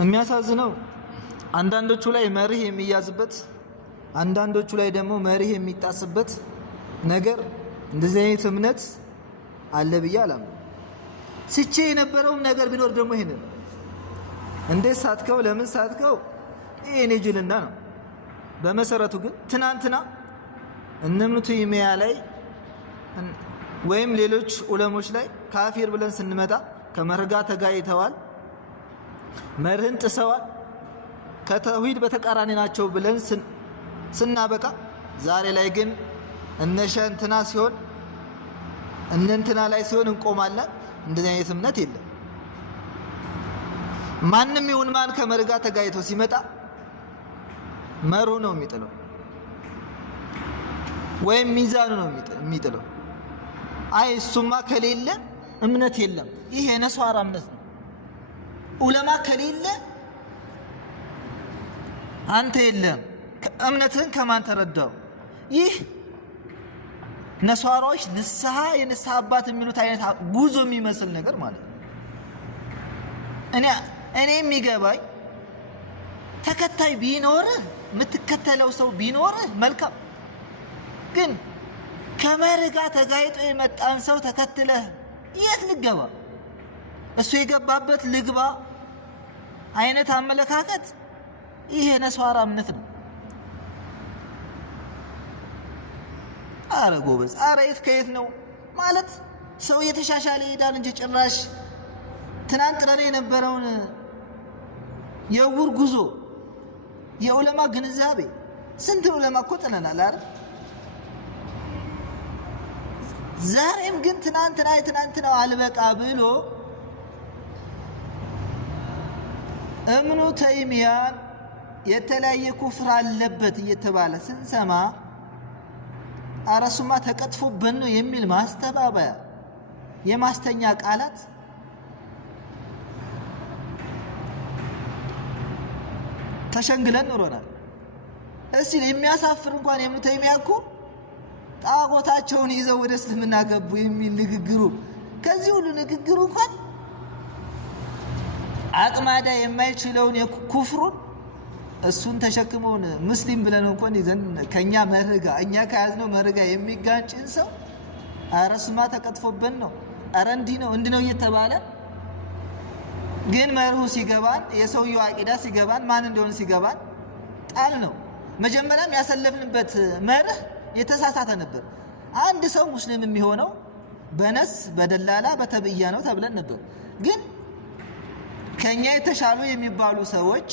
የሚያሳዝነው አንዳንዶቹ ላይ መርህ የሚያዝበት አንዳንዶቹ ላይ ደግሞ መርህ የሚጣስበት ነገር እንደዚህ አይነት እምነት አለ ብዬ አላምንም። ስቼ የነበረውም ነገር ቢኖር ደግሞ ይሄንን እንዴት ሳትከው ለምን ሳትከው ይሄ እኔ ጅልና ነው። በመሰረቱ ግን ትናንትና እነ ኢብኑ ተይሚያ ላይ ወይም ሌሎች ዑለሞች ላይ ካፊር ብለን ስንመጣ ከመርህ ጋር ተጋይተዋል፣ መርህን ጥሰዋል፣ ከተውሂድ በተቃራኒ ናቸው ብለን ስናበቃ ዛሬ ላይ ግን እነሸንትና ሲሆን እነንትና ላይ ሲሆን እንቆማለን። እንደዚህ አይነት እምነት የለም። ማንም ይሁን ማን ከመርህ ጋር ተጋይቶ ሲመጣ መርሁ ነው የሚጥለው ወይም ሚዛኑ ነው የሚጥለው። አይ እሱማ ከሌለ እምነት የለም። ይሄ የነሷራ እምነት ነው። ዑለማ ከሌለ አንተ የለም። እምነትህን ከማን ተረዳው? ይህ ነሷራዎች ንስሐ የንስሐ አባት የሚሉት አይነት ጉዞ የሚመስል ነገር ማለት ነው። እኔ የሚገባኝ ተከታይ ቢኖርህ የምትከተለው ሰው ቢኖርህ መልካም፣ ግን ከመርህ ጋር ተጋይጦ የመጣን ሰው ተከትለህ የት ልገባ? እሱ የገባበት ልግባ አይነት አመለካከት ይሄ ነሷራ እምነት ነው። አረ ጎበዝ፣ አረ የት ከየት ነው ማለት ሰው እየተሻሻለ ይሄዳል እንጂ ጭራሽ ትናንት ጥረን የነበረውን የውር ጉዞ የዑለማ ግንዛቤ ስንት ዑለማ እኮ ጥለናል አይደል? ዛሬም ግን ትናንትናው አልበቃ ብሎ ኢብኑ ተይሚያን የተለያየ ኩፍር አለበት እየተባለ ስንሰማ አረሱማ ተቀጥፎብን ነው የሚል ማስተባበያ የማስተኛ ቃላት ተሸንግለን ኖረናል። እስቲ የሚያሳፍር እንኳን ኢብኑ ተይሚያ እኮ ጣዖታቸውን ይዘው ወደ እስልምና ገቡ የሚል ንግግሩ፣ ከዚህ ሁሉ ንግግሩ እንኳን አቅማዳ የማይችለውን የኩፍሩን እሱን ተሸክመውን ሙስሊም ብለን እንኳን ይዘን ከኛ መርጋ እኛ ከያዝነው መርጋ የሚጋጭን ሰው አረ እሱማ ተቀጥፎብን ነው፣ አረ እንዲህ ነው እየተባለ ግን መርሁ ሲገባን የሰውየው አቂዳ ሲገባን ማን እንደሆነ ሲገባን ጣል ነው። መጀመሪያም ያሰለፍንበት መርህ የተሳሳተ ነበር። አንድ ሰው ሙስሊም የሚሆነው በነስ በደላላ በተብያ ነው ተብለን ነበር። ግን ከኛ የተሻሉ የሚባሉ ሰዎች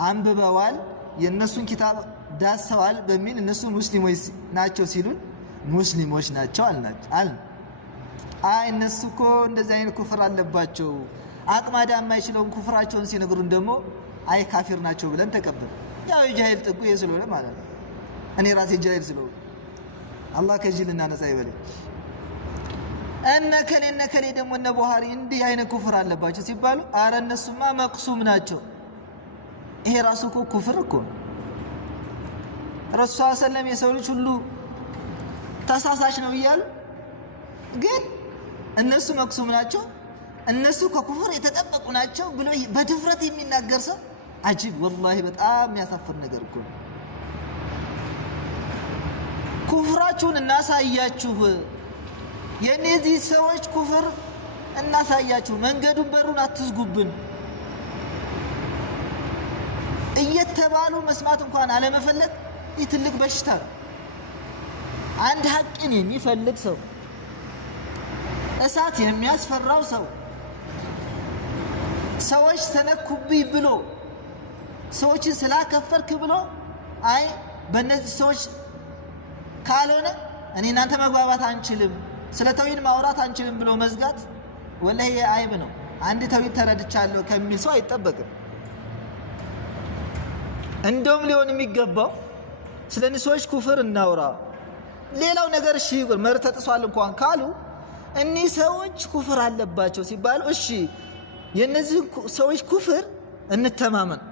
አንብበዋል፣ የነሱን ኪታብ ዳሰዋል በሚል እነሱ ሙስሊሞች ናቸው ሲሉን ሙስሊሞች ናቸው አልን። አይ እነሱ እኮ እንደዚህ አይነት ኩፍር አለባቸው፣ አቅማዳ የማይችለውን ኩፍራቸውን ሲነግሩን ደግሞ አይ ካፊር ናቸው ብለን ተቀበል። ያው የጃሂል ጥጉ ስለሆነ ማለት ነው። እኔ ራሴ ጃሂል ስለሆነ አላህ ከጅልና ነፃ ይበለኝ። እነከሌ ደግሞ እነ ቡኻሪ እንዲህ አይነት ኩፍር አለባቸው ሲባሉ አረ እነሱማ መቅሱም ናቸው። ይሄ ራሱ እኮ ኩፍር እኮ ነው። ረሱል ሰለም የሰው ልጅ ሁሉ ተሳሳች ነው እያሉ ግን እነሱ መቅሱም ናቸው፣ እነሱ ከኩፍር የተጠበቁ ናቸው ብሎ በድፍረት የሚናገር ሰው አጂብ፣ ወላሂ በጣም የሚያሳፍር ነገር እኮ ነው። ኩፍራችሁን እናሳያችሁ፣ የእነዚህ ሰዎች ኩፍር እናሳያችሁ፣ መንገዱን በሩን አትዝጉብን እየተባሉ መስማት እንኳን አለመፈለግ ይህ ትልቅ በሽታ ነው። አንድ ሐቅን የሚፈልግ ሰው፣ እሳት የሚያስፈራው ሰው ሰዎች ተነኩብኝ ብሎ ሰዎችን ስላከፈርክ ብሎ አይ በእነዚህ ሰዎች ካልሆነ እኔ እናንተ መግባባት አንችልም፣ ስለ ተውሂድ ማውራት አንችልም ብሎ መዝጋት ወላሂ አይብ ነው። አንድ ተውሂድ ተረድቻለሁ ከሚል ሰው አይጠበቅም። እንደውም ሊሆን የሚገባው ስለ ሰዎች ኩፍር እናውራ፣ ሌላው ነገር እሺ መርህ ተጥሷል እንኳን ካሉ እኒህ ሰዎች ኩፍር አለባቸው ሲባሉ እሺ የነዚህ ሰዎች ኩፍር እንተማመን፣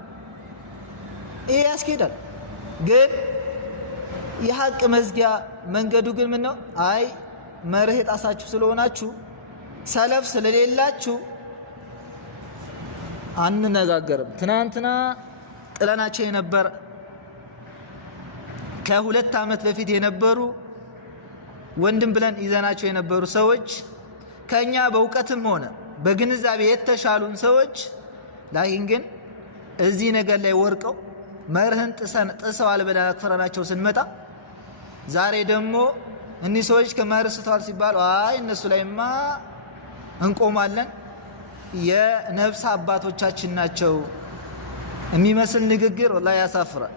ይሄ ያስኬዳል። ግን የሐቅ መዝጊያ መንገዱ ግን ምን ነው? አይ መርህ የጣሳችሁ ስለሆናችሁ ሰለፍ ስለሌላችሁ አንነጋገርም። ትናንትና ጥለናቸው የነበረ ከ2 ዓመት በፊት የነበሩ ወንድም ብለን ይዘናቸው የነበሩ ሰዎች ከኛ በእውቀትም ሆነ በግንዛቤ የተሻሉን ሰዎች ላኪን ግን እዚህ ነገር ላይ ወርቀው መርህን ጥሰዋል ብለን አክፈረናቸው ስንመጣ ዛሬ ደግሞ እኒህ ሰዎች ከመርህ ስተዋል ሲባሉ አይ እነሱ ላይማ እንቆማለን የነፍስ አባቶቻችን ናቸው የሚመስል ንግግር ወላሂ ያሳፍራል።